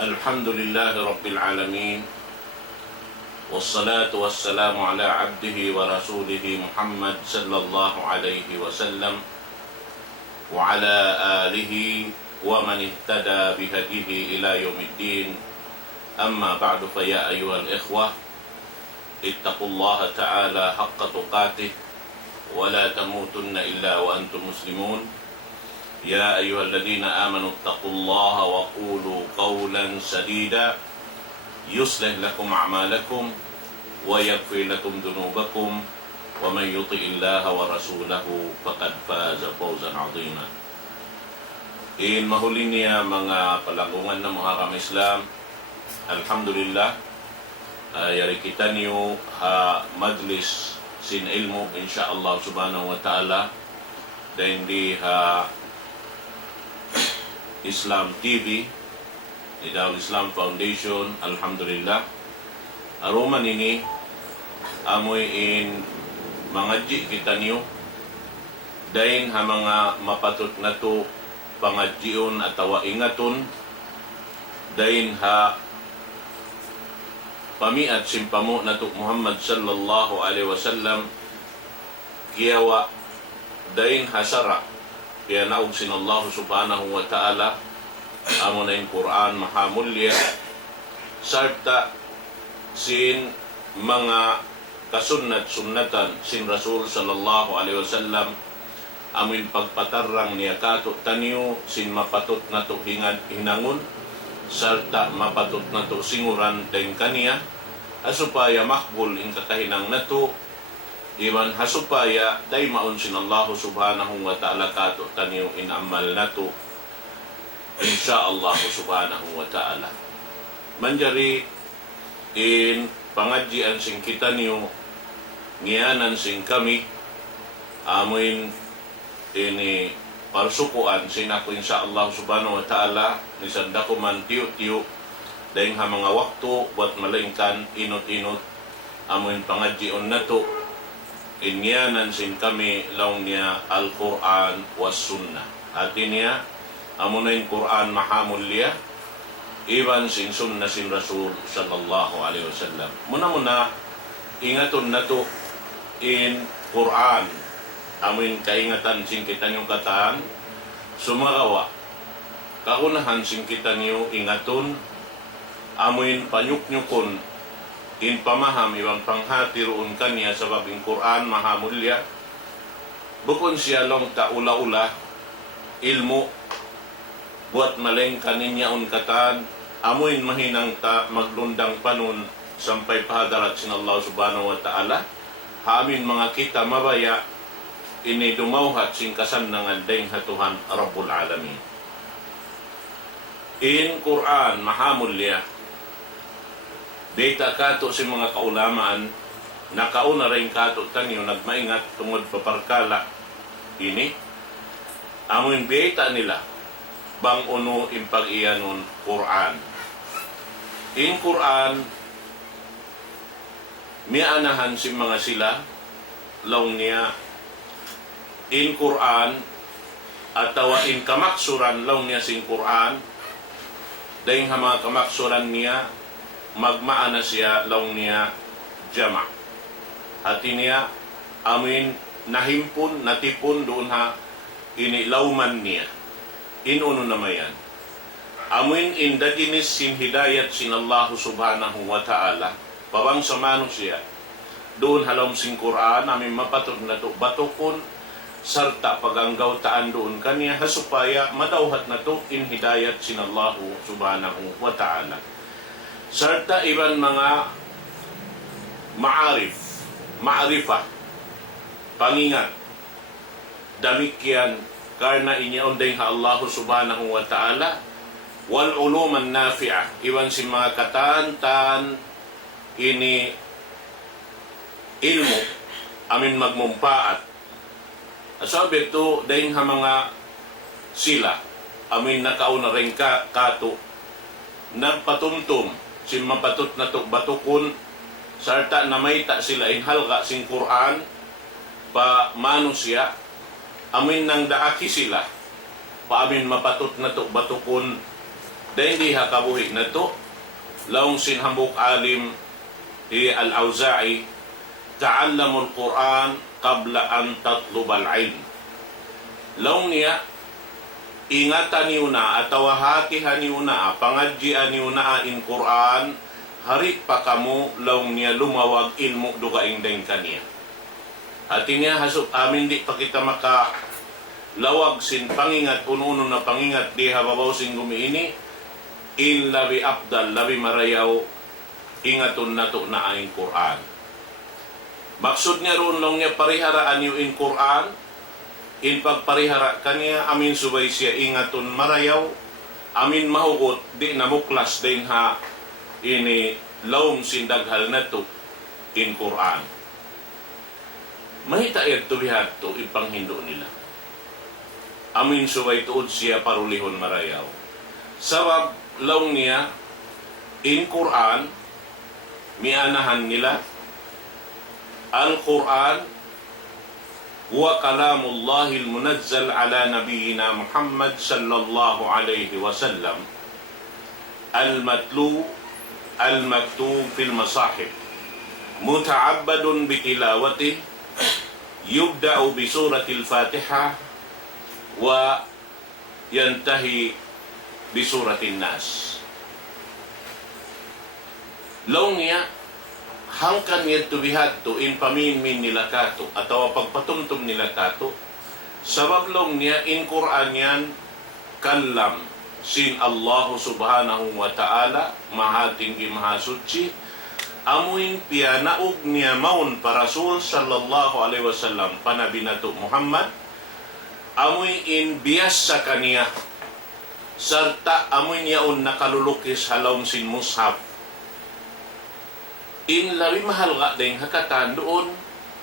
الحمد لله رب العالمين والصلاة والسلام على عبده ورسوله محمد صلى الله عليه وسلم وعلى آله ومن اهتدى بهديه إلى يوم الدين. أما بعد فيا أيها الإخوة اتقوا الله تعالى حق تقاته ولا تموتن إلا وأنتم مسلمون. يا أيها الذين آمنوا اتقوا الله وقولوا قولا سديدا يصلح لكم أعمالكم ويغفر لكم ذنوبكم ومن يطع الله ورسوله فقد فاز فوزا عظيما. In mahuli niya mga palanggungan ng Muharram Islam, Alhamdulillah, yari kita niyo majlis sin ilmu insyaallah subhanahu wa ta'ala dan di Islam TV, di Darul Islam Foundation. Alhamdulillah, aruman ini amoy in mangadji kita niyo dahin ha mga mapatut na to pangadjion atawa ingaton dahin ha pamiat simpamo na to Muhammad sallallahu alaihi wasallam kiyawa dahin hasara kaya naog sinallahu subhanahu wa ta'ala amo na yung Quran mahamulya sarta sin mga kasunat-sunnatan sin Rasul sallallahu alaihi wasallam amin pagpatarang niya kato tanyo sin mapatot na to hinangon sarta mapatot na to singuran din kaniya asupaya makbul in kakahinang na to iwan hasupaya day maun sinallahu subhanahu wa ta'ala kato tanyo inamal na to insyaallah subhanahu wa ta'ala. Manjari in pangadjian sing kita niyo ngianan sing kami amin ini parsukuan sin ako insyaallah subhanahu wa ta'ala nisanda ko man tiyo-tiyo dahil ha mga waktu buat malingkan inot-inot amin pangadjion na to inyanan sin kami laung niya Al-Quran was Sunnah. Hati niya amunayin Quran mahamulya iban sin Sunnah sin Rasul sallallahu alaihi wasallam. Muna ingaton na to in Quran amin kaingatan sin kita niyong kataan sumagawa kaunahan sin kita niyo ingaton amin panyuk-nyukon in pamaham ibang panghati roon kanya sa babing Quran mahamulya bukon siya long taula-ula ilmu buat maleng kaninya un katan amuin mahinang ta maglundang panun sampay pahadarat sin Allah subhanahu wa ta'ala hamin mga kita mabaya ini dumauhat sing kasannangan dayng hatuhan Rabbul Alamin. In Quran mahamulya data kato si mga kaulamaan nakauna rin kato tanyo nagmaingat tungod paparkala ini amun beta nila bang uno impag iyanon Quran. In Quran mianahan si mga sila laung niya in Quran atawa in kamaksuran laung niya sing Quran dahil ha mga kamaksuran niya magmaana siya laung niya jama. Hati niya amin nahimpun natipun doon ha inilauman niya inuno namayan amin indadinis sin hidayat sin Allah subhanahu wa ta'ala babang samano siya doon halom sin Quran amin mapatot na to batukon sarta paganggaw taan doon kanya hasupaya madawhat na to in hidayat sin Allah subhanahu wa ta'ala sarta iban mga ma'arifah pangingat damikyan karna inyaon dayng ha Allah subhanahu wa ta'ala wal uluman nafi'ah iwan si mga kataan ini ilmu amin magmumpaat asabi ito dayng ha mga sila amin nakauna rin kato nagpatumtum si mapatot na to batukon sarta na mayta sila in halga sing Quran pa mano siya amin nang daaki sila paamin mapatot na to batukon dahil hindi hakabuhi na to, laong sinhambuk alim di al-Auza'i, ta'allamul Quran qabla an tatlubal ilm. Laong niya, ingatan niyo na at hatihan niyo na, pangadjian niyo na in Quran, hari pa kamu laong niya lumawag ilmu dugaing din kaniya. At niya hasuk amin di pa kita maka lawag sin pangingat, uno na pangingat di hababaw sin gumiini, in labi abdal, labi marayaw, ingatun na to na aing Quran. Maksud niya roon lang niya pariharaan niyo in Quran, in pagparihara kaniya, amin subay siya ingatun marayaw, amin mahugot, di namuklas din ha, ini lawom sindaghal na to in Quran. Mahita ito bihat to, ipanghindo nila. Amin subay tuod siya parulihon marayaw. Sabab lawom niya, in Quran, mianahan nila, Al-Quran huwa kalamullahil munazzal ala nabiyina Muhammad sallallahu alayhi wa sallam, al-matlu al-maktub fil masahib, muta'abbadun bitilawatih, yubda'u bi suratil Fatiha wa yantahi bi suratin Nas. Laong niya, hangkan niya tubihat to in pamimin nila kato atau pagpatumtum nila kato, sabab long niya in Quran yan kalam sin Allah subhanahu wa ta'ala mahatinggi mahasuci, amuin pianaog niya maun para Rasul sallallahu alaihi wasallam panabi na to Muhammad, amuin in bias sa kaniya, sarta amuin niyaon nakalulukis halawm sin mushaf, in lawi mahal nga ding hakatan doon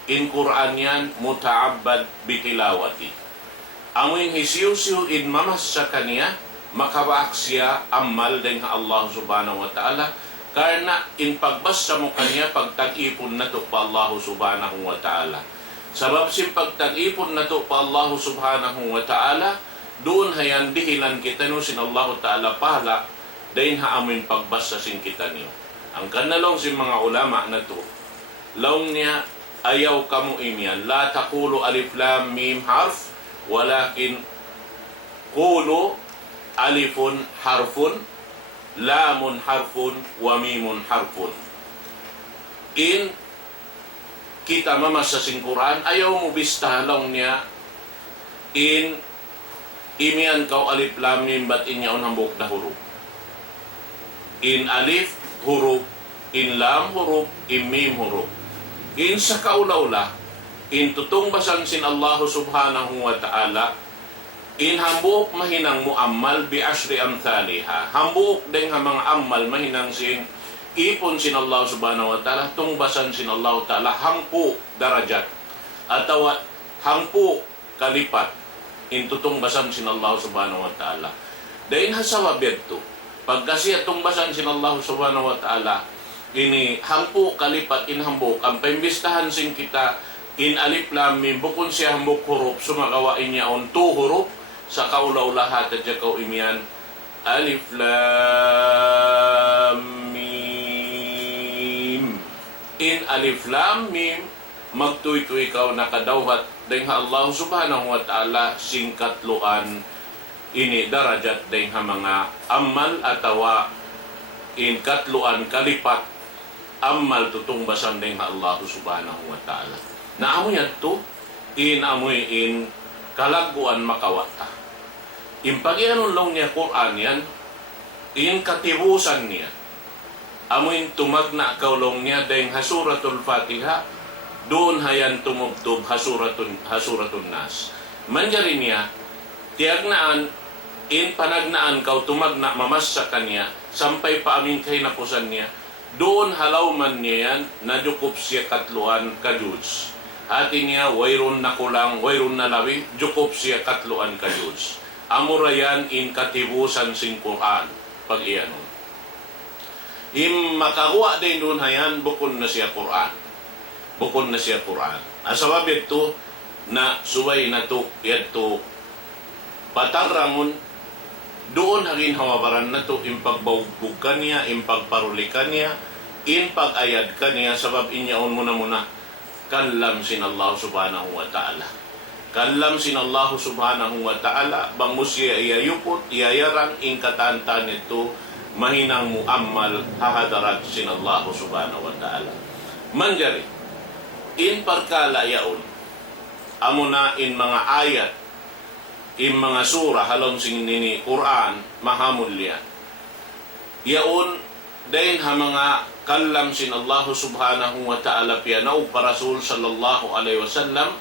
in Quran yan muta'abbad bitilawati. Amoy hisiyo-siyo in mamas sa kaniya, makabaak siya amal ding Allah subhanahu wa ta'ala, karena in pagbasa mo kaniya pagtag-ipon na to pa Allah subhanahu wa ta'ala. Sabab sin pagtag-ipon na to pa Allah subhanahu wa ta'ala, doon hayan dihilan kita no sin Allah ta'ala pahala dahil haamin pagbasa sin kita niyo. Ang kanalong si mga ulama na to, laong niya, ayaw kamu inyan, la takulu alif lam mim harf, walakin kulu alifun harfun, lamun harfun, wa mimun harfun. In kita mamasa sing Quran, ayaw mo bista laong niya, in imian kau alif lam mim bat inyaon hambok na huruf. In alif huruf, in lam huruf, in mim huruf. In sa kaula-ula, in tutong basan sin Allah subhanahu wa ta'ala, in hambuk mahinang muammal bi ashri amthaliha. Hambuk deng ha mga ammal mahinang sin ipon sin Allah subhanahu wa ta'ala, tungbasan sin Allah ta'ala, hangpu darajat, atawa hangpu kalipat, in tutong basan sin Allah subhanahu wa ta'ala. Dahin hasawa beto, pagkasi atong basan sin Allah subhanahu wa ta'ala, ini hampu kalipat in hambuk, ang pembistahan sing kita in alif lam mim, bukon siya hambuk huruf, sumagawain niya on 2 huruf, sa kaula-ulahat at jakaw imian, alif lam mim. In alif lam mim, magtuy-tuy ikaw nakadawhat, dahil Allah subhanahu wa ta'ala singkatluan, ini darajat dahil mga amal atawa in katluan kalipat amal tutungbasan dahil Allah subhanahu wa ta'ala. Na amoy to in amoy in kalaguan makawata. In pagyanon lang niya Quran yan, in katibusan niya, amoy tumagna kaulong niya dahil hasuratul Fatiha, doon hayan tumugtog hasuratun Nas. Manjarin niya, tiagnaan, in panagnaan kau tumagna mamas sa kanya, sampay pa aming kahinapusan niya, doon halawman niya yan, nadukup siya katluan kajuds. Hati niya, wayron na kulang, wayron na lawi, dukup siya katluan kajuds. Amurayan in katibusan sing Quran, pag iyan. Im makakuha din doon hayan, bukon na siya Quran. Bukon na siya Quran. Asabab ito, na suway na to, yato, patangrangon, doon hagin hawabaran na to, impagbaubog ka niya, impagparuli ka niya, impagayad ka niya, sabab inyaon mo na muna, kalam sin Allah subhanahu wa ta'ala. Kalam sin Allah subhanahu wa ta'ala, bang musya iyayupot, iyayaran, ingkatanta nito, mahinang muammal, hahadarat sin Allah subhanahu wa ta'ala. Manjari, in parkala yaon, amuna in mga ayat, in mga surah halong sing nini Quran mahamulya yaon dahin ha mga kalam sin Allah subhanahu wa ta'ala pianaw pa Rasul sallallahu alaihi wasallam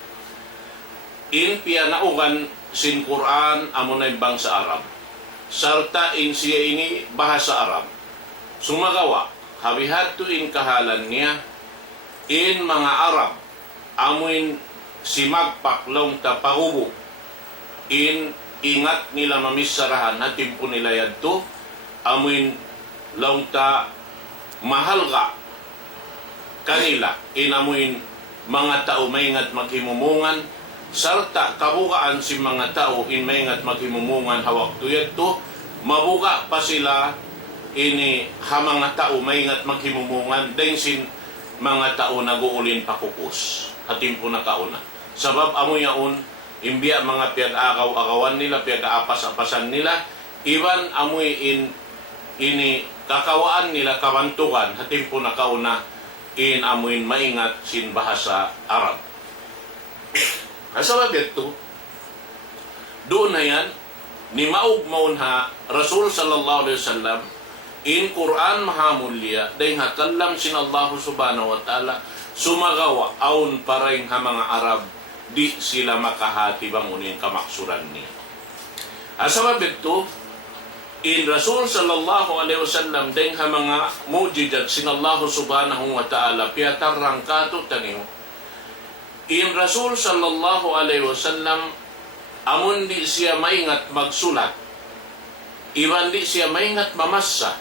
in pianaugan sin Quran amunay bangsa Arab sarta in siya ini bahasa Arab sumagawa habihat to in kahalan niya in mga Arab amuin si magpaklong tapahubo in ingat nila mamisarahan na timpo nila yadto amuin laong ta mahal ka kanila in amuin mga tao maingat maghimumungan sarta kabukaan si mga tao in maingat maghimumungan hawak to yadto mabuka pa sila ini ha mga tao maingat maghimumungan dahil sin mga tao naguulin pakukos at timpo na kauna sabab amoy yaon imbiya mga pinag-agaw-agawan nila, pinag-aapas-apasan nila, iban amoy ini kakawaan nila, kabantukan, hatim po na kauna, in amoy maingat sin bahasa Arab. Asabab ito, doon na yan, ni maug maunha, Rasul sallallahu alaihi wasallam, in Quran mahamulya, dahil hatalam sin Allah subhanahu wa ta'ala, sumagawa, aun paraing ha mga Arab, di sila makahati bang unin kamaksuran niya. Asabab ito, in Rasul sallallahu alaihi wasallam deng ha mga mujizat sin Allah subhanahu wa ta'ala piatarang kato taniyo. In Rasul sallallahu alaihi wasallam amun di siya maingat magsulat. Iban di siya maingat mamasa.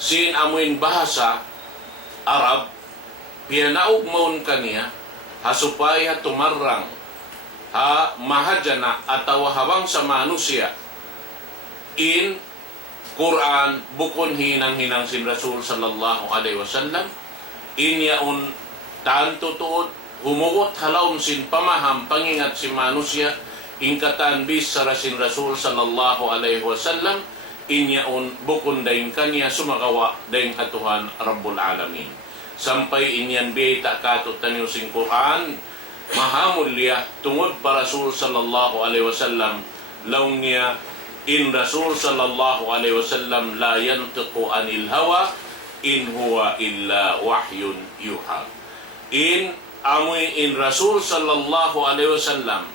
Sin amuin bahasa Arab pianaog maun kaniya hasupaya tumarang ha mahajana atawa habang sa manusia in Quran bukon hinang-hinang sin Rasul sallallahu alaihi wasallam in yaon tanto tuod humugot halawm sin pamaham pangingat si manusia ingkatan bis sa sin Rasul sallallahu alaihi wasallam in yaon bukon daing kanya sumakawa daing hatuhan Rabbul Alamin sampay inyan biyay kato tanyo sing Quran mahamulya tungod pa Rasul sallallahu alaihi wasallam laung niya in Rasul sallallahu alaihi wasallam la yantiqu anil hawa in huwa illa wahyun yuha in amoy in Rasul sallallahu alaihi wasallam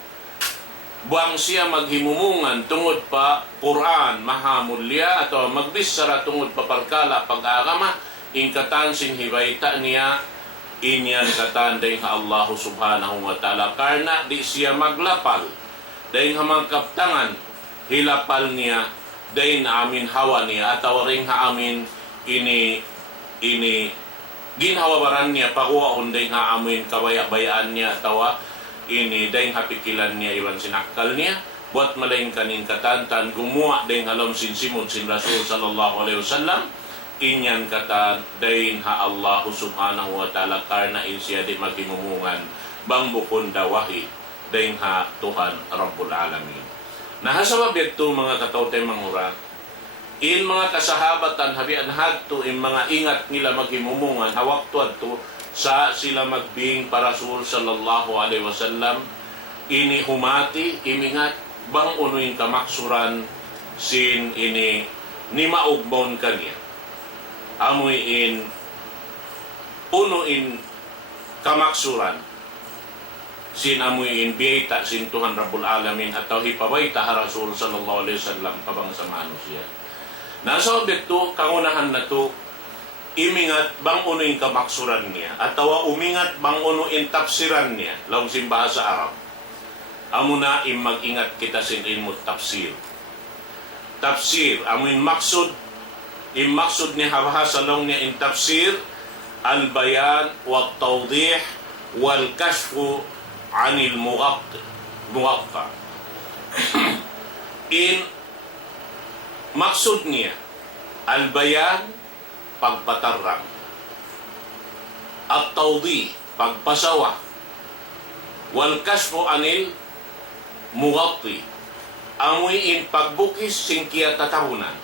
buang siya maghimumungan tungod pa Quran mahamulya atau magbisara tungod pa parkala pag-agama ingkatan sin hibayta niya inyan katan dahil Allah subhanahu wa ta'ala karena di siya maglapal dahil hamang kaptangan hilapal niya dahil amin hawa niya atau ring amin ini ginhawabaran niya pakuwaon dahil amin kabaya-bayaan niya atau ini dahil hapikilan niya iwan sinakal niya buat malayang kanin katantan gumawa dahil halam sin simod sin Rasul sallallahu alaihi wasallam inyan kata dain ha Allah subhanahu wa ta'ala karna in siya di maghimumungan bang bukon dawahi dain ha Tuhan Rabbul Alamin. Nahasabab ito mga katawtay mangura in mga kasahabatan habian hadto in mga ingat nila maghimumungan hawak tuadto sa sila magbing para Rasul sallallahu alaihi wasallam ini humati imingat bang unuin kamaksuran sin ini ni maugbon kanya amoy in uno in kamaksuran sin amoy in biyayta sin Tuhan Rabbul Alamin atau hipabayta ha Rasul sallallahu alaihi wasallam kabang sa manusia. Nasa obekto kangunahan na to imingat bang uno in kamaksuran niya atau umingat bang uno in tafsiran niya laung sin bahasa Arab. Amuna im mag-ingat kita sin ilmu tafsir. Tafsir amoy maksud maksud ni bahasa long niya in tafsir al-bayan wa tawdih wal kashfu anil mughaffa in Maksud niya, al-bayan, pagpatarang. At-tawdi, pagpasawa. Wal-kasfu anil mughatti, amuy in pagbukis sing kiya tatahunan.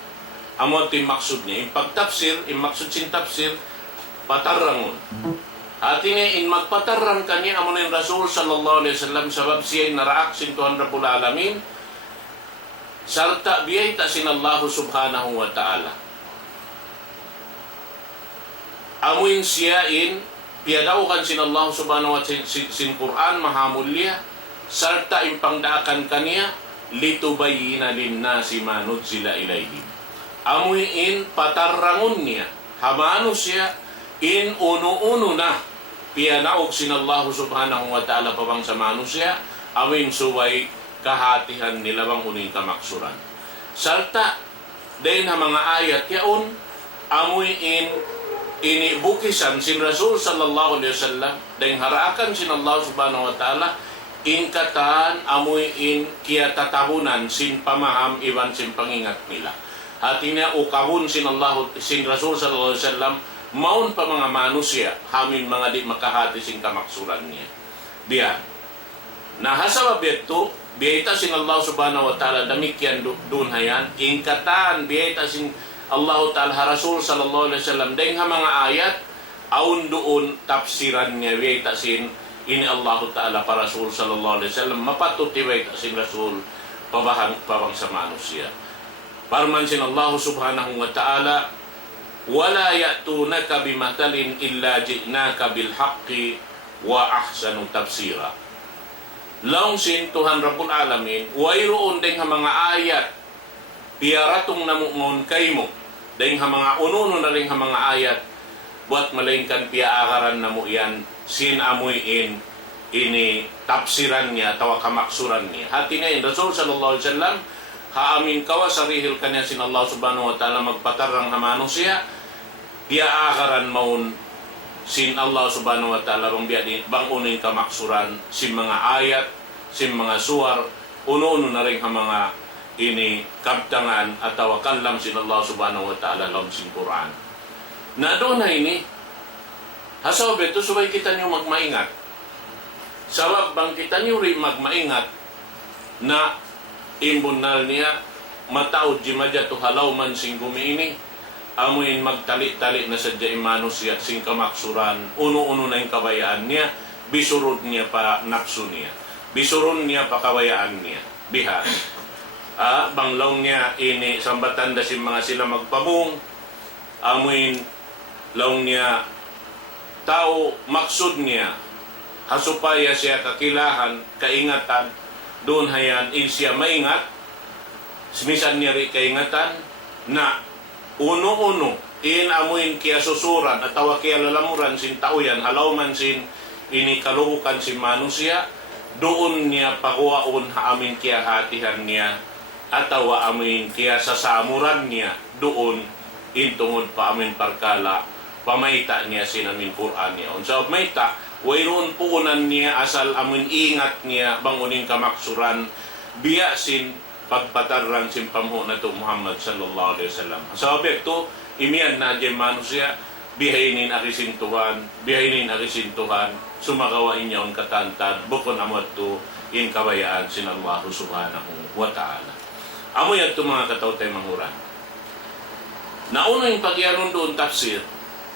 Amo ti maksud niya. In pagtafsir, in maksud sin tafsir, patarangon. Hati niya, in magpatarang kanya, amo na yung Rasul sallallahu alaihi wasallam, sabab siya naraak sin Tuhan Rabbul Alamin, sarta biyay ta sin Allah subhanahu wa ta'ala. Amuin siya in, piyadaw kan sin Allah subhanahu wa ta'ala sin Quran, mahamulya, sarta in pangdaakan kanya, litubayina linnasi ma nudzila ilayhim. Amuin in patarangon niya, hamano siya, in uno-uno na, piyanaog sin Allah subhanahu wa ta'ala pabang sa manusya, amin suway kahatihan nila bang uning kamaksuran. Salta, dahil na mga ayat yaon, amoy inibukisan sin Rasul sallallahu alaihi wasallam, dahil haraakan sin Allah subhanahu wa ta'ala, in katan, amoy in kiyatatahunan sin pamaham iban sin pangingat nila. Hati niya ukahun sin Allah, sin Rasul sallallahu alaihi wasallam, maun pa mga manusya, hamin mga di makahati sing kamaksuran niya. Diyan. Nahasabab ito, biyayta sing Allah subhanahu wa ta'ala, damikyan doon hayan, ingkatan, biyayta sing Allah ta'ala, Rasul sallallahu alaihi wasallam, dahil nga mga ayat, aun doon tafsiran niya, biyayta sin, ini Allah ta'ala, para Rasul sallallahu alaihi wasallam, mapatuti biyayta sing Rasul, pabang sa manusya. Parman sin Allah subhanahu wa ta'ala, wala ya'tunaka bimatalin illa ji'naka bilhaqqi wa ahsanu tafsira. Laong sin Tuhan Rabbul Alamin, wayroon ding mga ayat piyaratong namungon kaymo, ding mga ununo na ring mga ayat buat malingkan piyaakaran na mo yan sin amuyin ini tafsiran niya tawa kamaksuran niya. Hati ngayon Rasul sallallahu alaihi wasallam haamin kawa sarihil kanya sin Allah subhanahu wa ta'ala magpatarang hamano siya, piyaakaran maun sin Allah subhanahu wa ta'ala bang unin kamaksuran sin mga ayat, sin mga suwar, uno-uno na rin ang mga ini kabtangan at tawakallam sin Allah subhanahu wa ta'ala lam sin Quran. Na doon na ini, hasaw beto, subay kita niyo magmaingat. Sabab bang kita niyo rin magmaingat na imbunal niya mataod jimadya to halaw man sing gumiini amuin magtali-tali na sadya imano siya sing kamaksuran uno-uno na yung kabayaan niya bisurod niya pa nakso niya bisuron niya pa kabayaan niya bihan banglaw niya ini sambatan da si mga sila magpabong amuin law niya tao maksud niya hasupaya siya kakilahan kaingatan doon hayan siya maingat, simisan niya rin kaingatan, na uno-uno, amuin kaya susuran, at tawa kaya lalamuran sin tauyan, halaw man sin inikaluhukan si manusya, doon niya pakuwaon haamin kaya hatihan niya, at tawa amin kaya sasamuran niya, doon intungod pa amin parkala, pamaita niya sin amin Quran niya. So, maita, wayroon puunan niya asal amun ingat niya bangunin kamaksuran biya sin pagpatarang sin pamho na to Muhammad sallallahu alaihi wasallam. Sabi ito, imian na dyan manusia, bihayinin akisin Tuhan, sumagawain niya ang katantad, bukon amot to in kabayaan sin Allah subhanahu wa ta'ala. Amo yan ito mga katawtay manguran. Nauna yung pagyaron doon tafsir,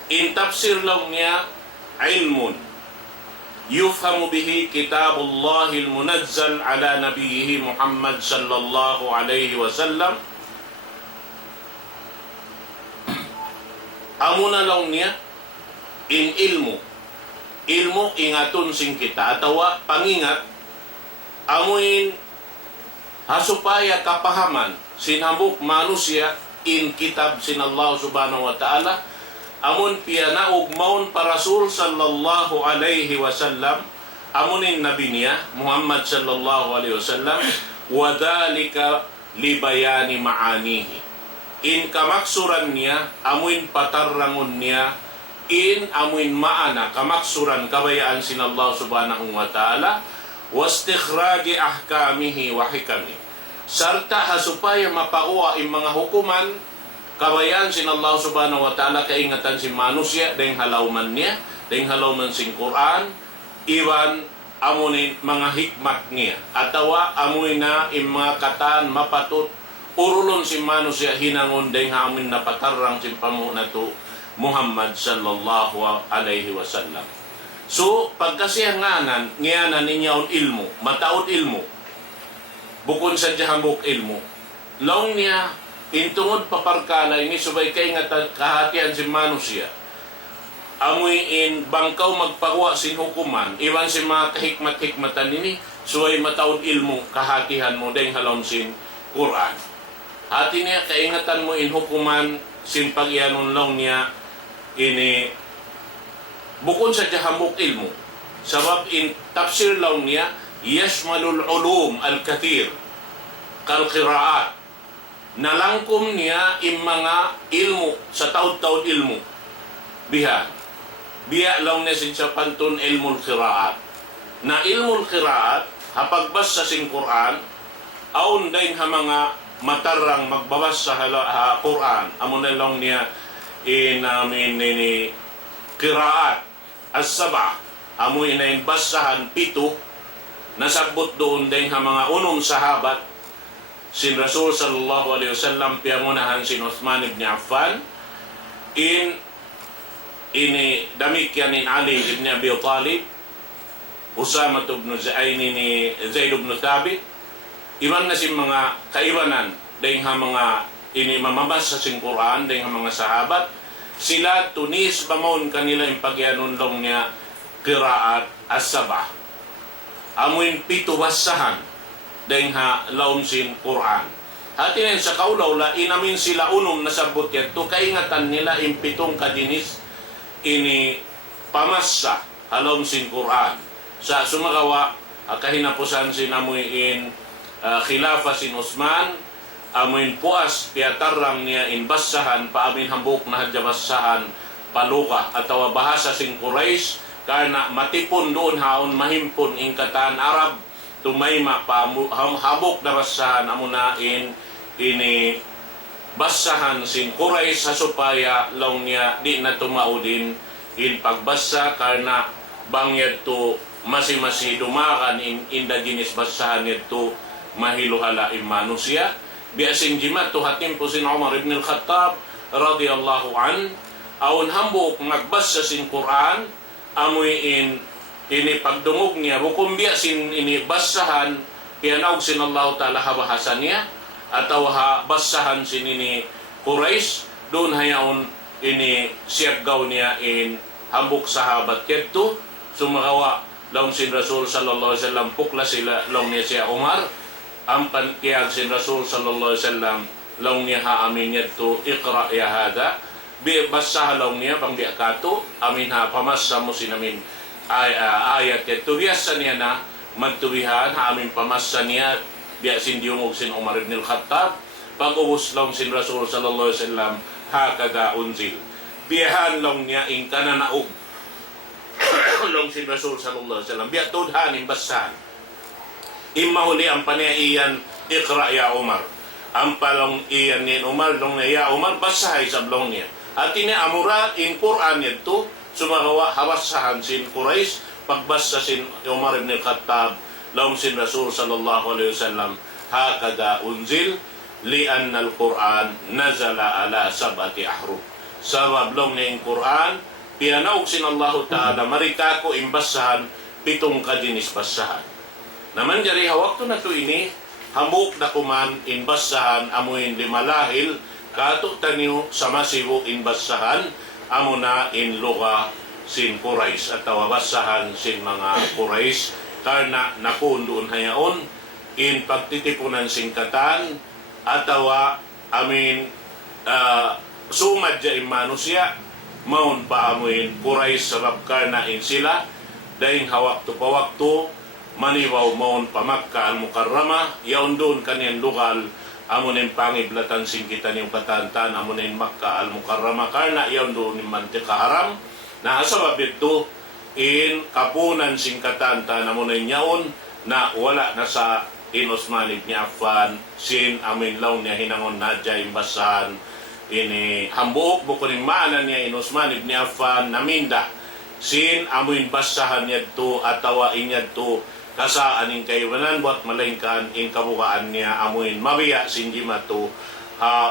in tafsir lang niya ilmun, يفهم به كتاب الله المنزل على نبيه محمد صلى الله عليه وسلم. Amuna lang niya in ilmu ingatun sing kita atawa pangingat amuin hasupaya kapahaman sinambuk manusia in kitab sin Allah subhanahu wa ta'ala amun piyanaog maun pa Rasul sallallahu alaihi wasallam amunin nabi niya Muhammad sallallahu alaihi wasallam wadhalika libayani ma'anihi in kamaksuran niya amuin patarrangon niya in amuin maana kamaksuran kabayaan sin Allah subhanahu wa ta'ala wastikhraji ahkamihi wa hikami sarta hasupaya mapauwa yung mga hukuman kabayan sin Allah subhanahu wa ta'ala kaingatan si manusia deng halauman niya, deng halauman sin Quran, iwan amunin mga hikmat niya. Atawa amuin na yung mga kataan mapatut, urulon si manusia hinangon deng amin na patarang si pamu na to Muhammad sallallahu alaihi wasallam. So, pagkasihanganan, ngayanan ninyaon ilmu, mataot ilmu, bukod sa jahambok ilmu, laong niya, intungod paparkala, ini subay kay nga kahatian si manusia, amoy in bangkaw magpagawa sin hukuman, iwan si mga kahikmat-hikmatan ini, subay mataot ilmu, kahatihan mo, dahil halong sin Quran. Hati niya, kaingatan mo in hukuman, sin pagyanon lang niya, ini, bukod sa jahambok ilmu, sabab in tafsir law niya, yashmalul ulum al-kathir, kal-qiraat, nalangkom niya in mga ilmu, sa taud-taud ilmu, biya law niya sin pantun ilmul qiraat, na ilmul qiraat, hapagbas sa sin Quran, aun dahin ha mga matarang magbabas sa Quran, amon na lang niya inamin ni qiraat as-sab'a, amoy na yung basahan 7, nasabot doon din ha mga unong sahabat, sin Rasul sallallahu alaihi wasallam, piyangunahan sin Uthman ibn Affan, ini damikyan ni Ali ibn Abi Talib, Usama ibn Zaid ni Zaid ibn Thabit, iwan na sin mga kaiwanan, din ha mga ini mamabas sa sin Quran, din ha mga sahabat, sila tunis bamon kanila yung pagyanon long niya qiraat as-sab'a. Amuin 7 basahan dahil ha laon sin Quran. Hatin sa kaulaw inamin sila unong nasabot yan to kaingatan nila yung 7 kadinis ini pamasa halom sin Quran. Sa sumagawa kahinapusan sin amuin khilafa sin Uthman, amin puas piatarang niya in basahan paamin hambok na hadya basahan paluka atawa bahasa sing Quraysh karena matipon doon haon mahimpon in kataan Arab tumayma habok na basahan amuna ini basahan sing Quraysh hasupaya law niya di na tumaudin in pagbasa karena bangyad to masi dumakan in inda jinis basahan nito mahiluhala in manusia. Biasing jimat to hatim po sin Umar ibn al-Khattab radiyallahu an, awon hambok magbasa sin Quran, amoy ini pagdungog niya, bukum biasin ini basahan, pianaw sin Allah ta'ala habahasan niya, ataw ha basahan sin ini Quraysh, doon hayaon ini siyaggaw niya in hambok sahabat keto, sumagawa laong sin Rasul sallallahu alaihi wasallam, pukla sila laong niya siya Umar, ang pankiyag sin Rasul sallallahu alaihi wasallam law niya ha amin yadto iqra ya hada basa law niya pang biakato amin ha pamasa mo sinamin ayat yadto biasa niya na magtuwihan ha amin pamasa niya biasin diungog sin Umar ibn al-Khattab pag-ubos law sin Rasul sallallahu alaihi wasallam ha kada unzil biyahan law niya in kananaog law sin Rasul sallallahu alaihi wasallam biatod hanin basahan imahuli ang panaiyan ikra ya Umar. Ang palong iyan ni Umar dong na ya Umar basahay sablong niya. At ini amura in Quran nito sumagawa hawasahan sin Quraysh pagbasa sin Umar ibn Khattab laum sin Rasul sallallahu alaihi wasallam hakada unzil li anna al-Quran nazala ala sab'ati ahruf. Sabab long ni Quran pinanaog sin Allah Ta'ala marita ko imbasahan 7 kadinis basahan. Naman jari hawak to na to ini, hambuk na kuman inbasahan amuin limalahil, kato tanyo sa masibo inbasahan, amo na in luga sin Quraysh at tawabasahan sin mga Quraysh, karna nakundoon hayaon, in pagtitipunan singkatan, atawa amin sumad ja imano siya, maun pa amuin Quraysh sarap karna in sila, dahil hawak to pawakto, maniwaw maun pa Makkah al-Mukarrama, yaon doon kanyan lugal, amunin pangiblatan singkitan yung katantan, amunin Makkah al-Mukarrama, karna yaon doon yung mantika haram, na asabab ito, in kapunan singkatan, amunin yaon, na wala na sa in Osman ibn Affan, sin amin law niya hinangon nadya imbasan, ini hambuok bukod yung maanan niya in Osman ibn Affan naminda, sin amin basahan niya to atawain niya to kasaan in kaywanan buat malingkan in kabukaan niya amuin mabiya sinjima to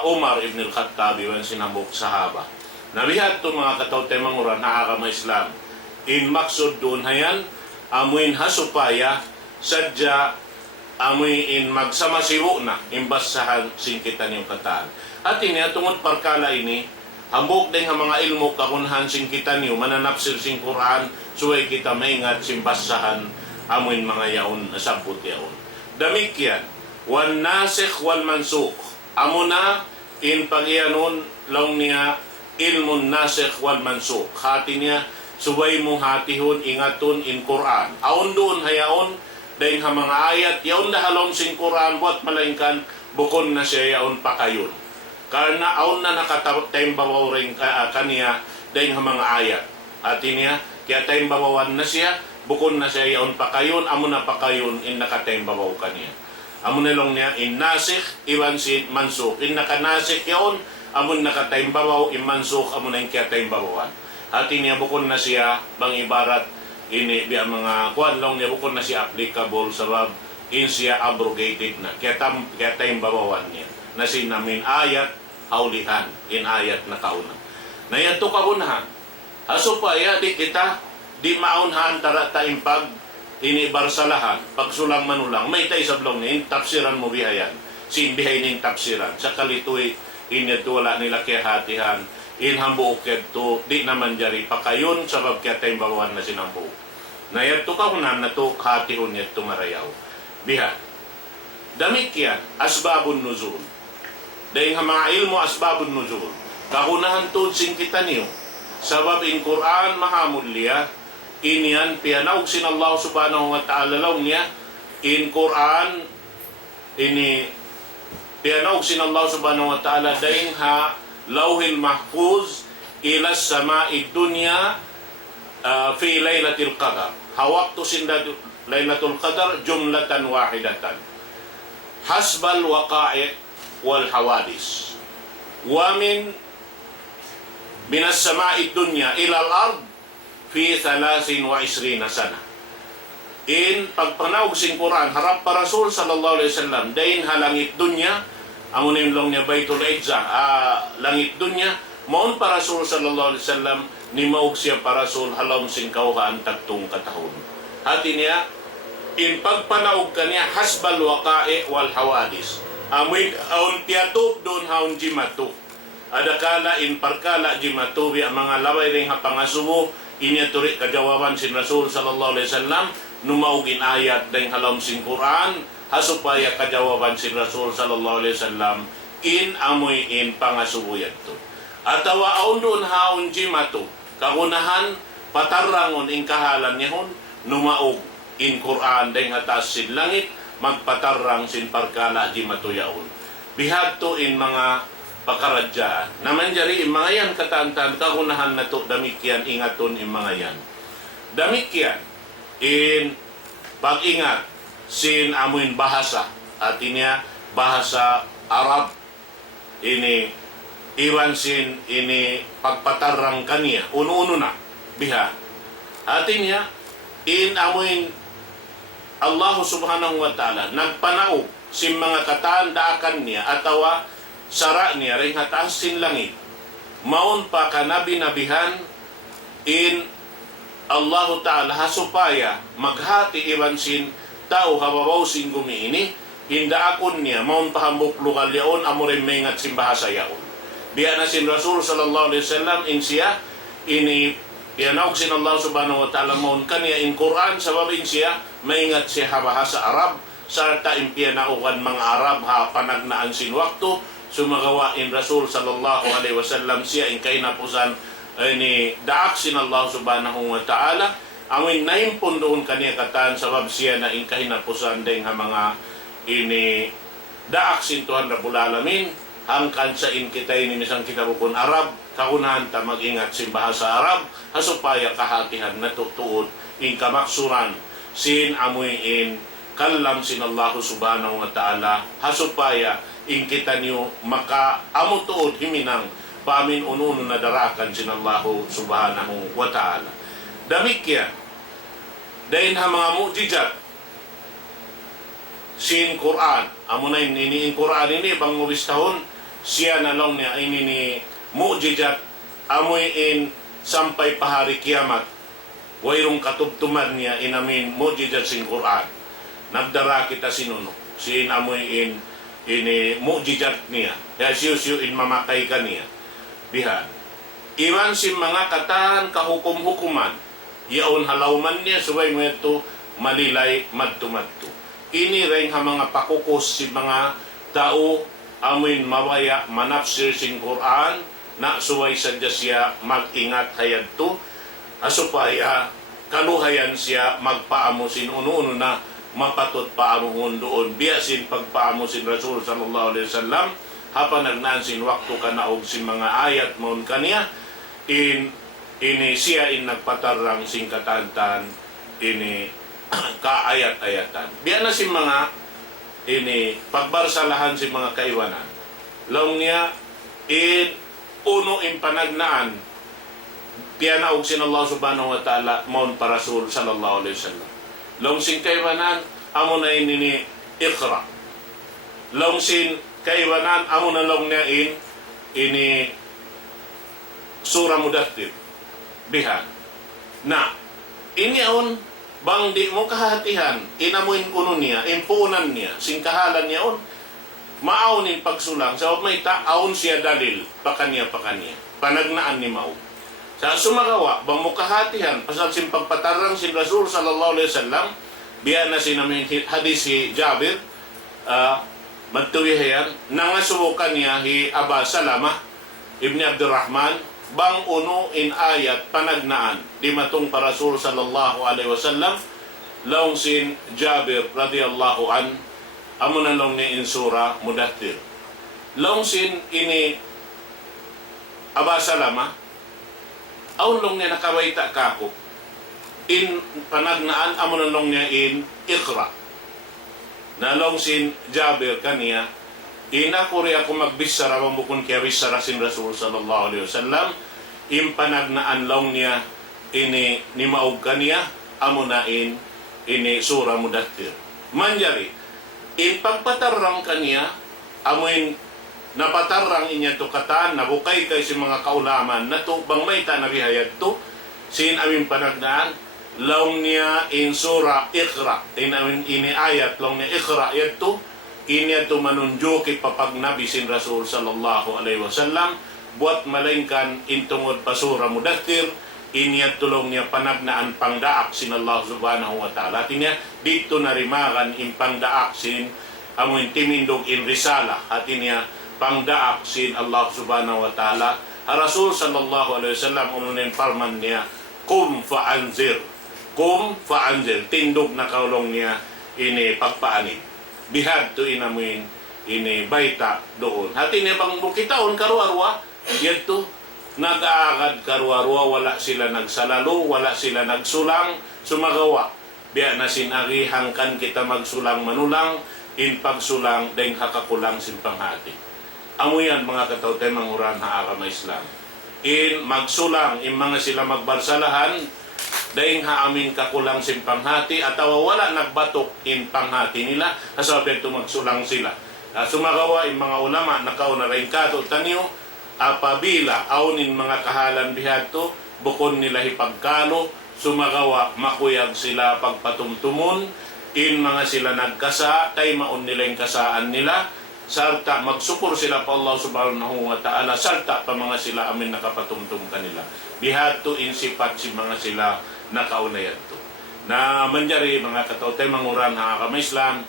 Umar ibn al-Khattab iwan sinambok sahaba. Nabihat to mga katawte manguran nakakama Islam. In maksud doon hayan, amuin hasupaya, sadya amuin in magsamasiwo na, imbasahan singkitan yung kataan. At ini, tungod parkala ini, hambok din ang mga ilmo kakunhan singkitan niyo, mananapsir sing Quran, suway kita maingat simbasahan, amuin mga yaon, nasabot yaon. Damikyan, wan nasikh wal mansukh, amo na, in pag-ianon, lang niya, ilmun nasikh wal mansukh. Hati niya, subay mo hatihon, ingaton in Quran. Aon doon hayaon, dahil ha mga ayat, yaon na halong sing Quran, buat malingkan, bukon na siya yaon pa kayon. Karena aon na nakatayang babaw rin kaniya, dahil ha mga ayat. Hati niya, kaya tayong babawan na siya, bukon na siya yaon pa kayon, amo na pa kayon, in nakatayang babaw kaniya. Amo na lang niya, in nasikh, iwan sin mansukh. In nakanasik yaon, amon nakatayong babaw, imansuk, amon na yung kiyatayong babawan. Hati niya bukon na siya, bang ibarat, ini biya mga kuwan lang niya, bukon na siya applicable sa bab, in siya abrogated na. Kiyatayong babawan niya. Na sinamin ayat, haulihan, in ayat na kauna. Na yan to kaunahan. Aso pa, di kita, di maunhan tayong pag, inibarsalahan, pagsulang manulang, may tayo sablong niya, in tapsiran mo bihayan. Simbihay ning tapsiran. Sa kalitoy, inyadula nila kaya hatihan, inhambuok to, di naman jari pakayon sabab kaya tayong bawahan na sinambuok. Na yato kahunan na to, hatihon yato marayaw. Biha, damit yan, asbabun nuzul. Dahil nga mga ilmo asbabun nuzul, kahunahan to singkitan niyo, sabab in Quran mahamulya, iniyan piyanaog sin Allah subhanahu wa ta'ala law niya, in Quran, ini piyanaog sin Allah subhanahu wa ta'ala dahin ha lawhil mahfuz ila sama'i dunya fi laylatil qadar. Hawak to sin laylatul qadar jumlatan wahidatan. Hasbal waqa'i wal hawadis. Wa min minas sama'i dunya ila al-ard fi 23 sana. In pagpanawag sing Quran harap pa Rasul sallallahu alaihi wasallam dahin ha langit dunya amo na yung long niya Baitul Izza, langit dunya, maun pa Rasul sallallahu alaihi wasallam, ni maug siya pa Rasul halom sing kauhaan tagtong katahon. Hati niya, in pagpanaog kaniya, hasbal waqa'i wal hawadis. Amoy, aun tiyatop doon haun jimato. Adakala in parkala jimato, ang mga laway ring hapangasubo, inyaturi kajawaban sin Rasul sallallahu alaihi wasallam, numaog in ayat dahil halom sing Quran, hasupaya kajawaban si Rasul sallallahu alaihi wasallam in amoy in pangasubuyat to. Atawa aun doon haun jimato, kagunahan patarangon in kahalan niyahon, numaog in Quran dahil hatas sin langit, magpatarang sin parkala jimato yaon. Bihag to in mga pakaradjaan. Naman jari in mga yan katantan, kagunahan na to damikyan, ingaton in mga yan. Damikyan, in pag-ingat, sin amuin bahasa artinya bahasa Arab ini iwan sin ini pagpatarang kaniya uno-uno na biha artinya in amuin Allah subhanahu wa ta'ala nagpanaog sin mga katandaakan niya atawa sara niya ring hataas sin langit maun pa kanabi-nabihan in Allah ta'ala hasupaya maghati iwan sin tao hababaw sing gumiini, hinda akon niya, maun pahambok lokal yaon, amurin mengat simbahasa yaon. Biya na sin Rasul sallallahu alaihi wasallam, in siya, ini, yanaog sin Allah subhanahu wa ta'ala maun kaniya in Quran, sababin siya, maingat siya habahasa Arab, sarta impiyanaukan mga Arab, ha panagnaan sin waktu, sumagawa in Rasul sallallahu alaihi wasallam siya, in kainapusan, ini, daak sin Allah subhanahu wa ta'ala, amin naimpon doon kaniya katan sabab siya na inkahinapusan dahil nga mga ini daak sintuhan Rabbul Alamin hangkan sa inkitay ni misang kitabukon Arab kakunahan ta mag-ingat sin bahasa Arab hasupaya kahatihan na tutuod in kamaksuran sin amuy in kallam sinallahu subhanahu wa ta'ala hasupaya in kita niyo makaamutuod himinang pamin ununo na darakan sinallahu subhanahu wa ta'ala. Damikya dahin ha mga mujizat sin Quran amo na ini Quran ini bang mubistahon siya na lang niya ini ni mujizat amoy in sampai pahari kiamat wayrong katubtuman niya inamin mujizat sin Quran nagdara kita sinuno sin amoy in ini mujizat niya ya siyo in mamakay ka niya bihan iwan si mga katahan kahukum-hukuman yaon halawman niya subay mo ito malilay madtu-madtu ini rin ha mga pakukos si mga tao amin mawaya manapsir sin Quran na suway sadya siya mag-ingat hayad to asupaya kaluhayan siya magpaamo sin uno-uno na mapatot paamo doon biyasin pagpaamo sin Rasul sallallahu alaihi wasallam hapa nagnaan sin waktu kanaog sin mga ayat mon kaniya ini siya in nagpatarang sin katantan ini kaayat-ayatan biya na sin mga ini pagbarsalahan si mga kaiwanan long niya uno in panagnaan piyanaog sin Allah subhanahu wa ta'ala maun para Rasul sallallahu alaihi wasallam long sin kaiwanan amo na ini Iqra long sin kaiwanan amo na long niya ini surah Mudaththir bihan na ini on bang di mo kahatihan inamuin uno niya impuunan niya singkahalan niya on maaunin pagsulang sa may taon siya dalil pakanya panagnaan ni mau sa sumagawa bang mo kahatihan pasal sin pagpatarang sin Rasul sallallahu alaihi wasallam biya na sinamin hadis si Jabir magtuwihayan nangasubukan niya hi Aba Salama ibni Abdurrahman bang uno in ayat panagnaan di matong para Rasul sallallahu alaihi wasallam long sin Jabir radhiyallahu an amunan long ni in surah Mudaththir long sin ini Aba Salama aun long niya nakawaita kako in panagnaan amunan long niya in Iqra na long sin Jabir kaniya inakuri ako magbisara wang bukon kaya bisara sin Rasul sallallahu alaihi wasallam impanagnaan long niya ini ni maog kaniya amunain ini surah Mudaththir manjari in pagpatarang kaniya amuin napatarang inya to kataan nabukay kay si mga kaulaman na to bang may tanabihayad to sin amin panagnaan long niya in surah Iqra ini ayat long niya Iqra yad to ini ito manunjuki papag nabi sin Rasul sallallahu alaihi wasallam buat malingkan intungod pasura Mudaththir ini at tulong niya panagnaan pangdaak sin Allah subhanahu wa ta'ala tinya dito narimagan in pangdaak sin amuin timindog in risala at inya pangdaak sin Allah subhanahu wa ta'ala Rasul sallallahu alaihi wasallam ununin parman niya kum fa'anzir tindog na kaulong niya ini pagpaanid bihad to inamuin ini baita doon. Hati niya bang bukitaon karuarwa, yato nag-aagad karuarwa, wala sila nagsalalo, wala sila nagsulang, sumagawa. Biya na sinagihang kan kita magsulang manulang, in pagsulang dahil hakakulang simpanghati. Amo yan mga katawte manguran na agama Islam. In magsulang, in mga sila magbarsalahan, dahil amin kakulang simpanghati at wala nagbatok in panghati nila kasabi ito magsulang sila sumagawa in mga ulama nakaw na rin kato tanyo apabila aunin mga kahalan bihato bukon nila hipagkalo sumagawa makuyag sila pagpatumtumon in mga sila nagkasa tay maun nila yung kasaan nila sarta magsupor sila pa Allah subhanahu wa ta'ala sarta pa mga sila amin nakapatumtum kanila bihato in sipat si mga sila nakaunayan to. Na manjari mga katawtay manguran ha kama Islam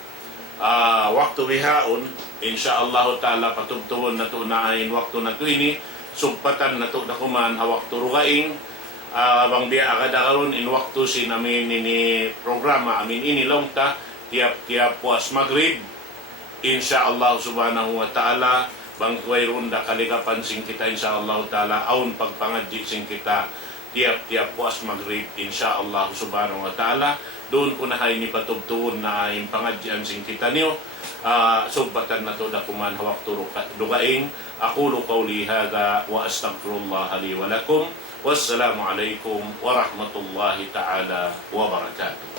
waktu bihaon insyaallah ta'ala patubtuhon na to naayin waktu na to ini sugpatan na to dakuman ha waktu rugaing bang biya agad in waktu si namin ini programa amin ini longta tiap puas maghrib insyaallah subhanahu wa ta'ala bang wayron da kaligapan sing kita insyaallah ta'ala aun pagpangadji sing kita tiap-tiap puas maghrib insyaallah subhanahu wa ta'ala. Doon ko na hay ni patubtuon na yung pangadyan sing kita niyo. Subbatan na to dakuman hawak turo dugaing. Aqulu qawli hadha wa astaghfirullah li wa lakum. Wassalamu alaikum warahmatullahi ta'ala wabarakatuh.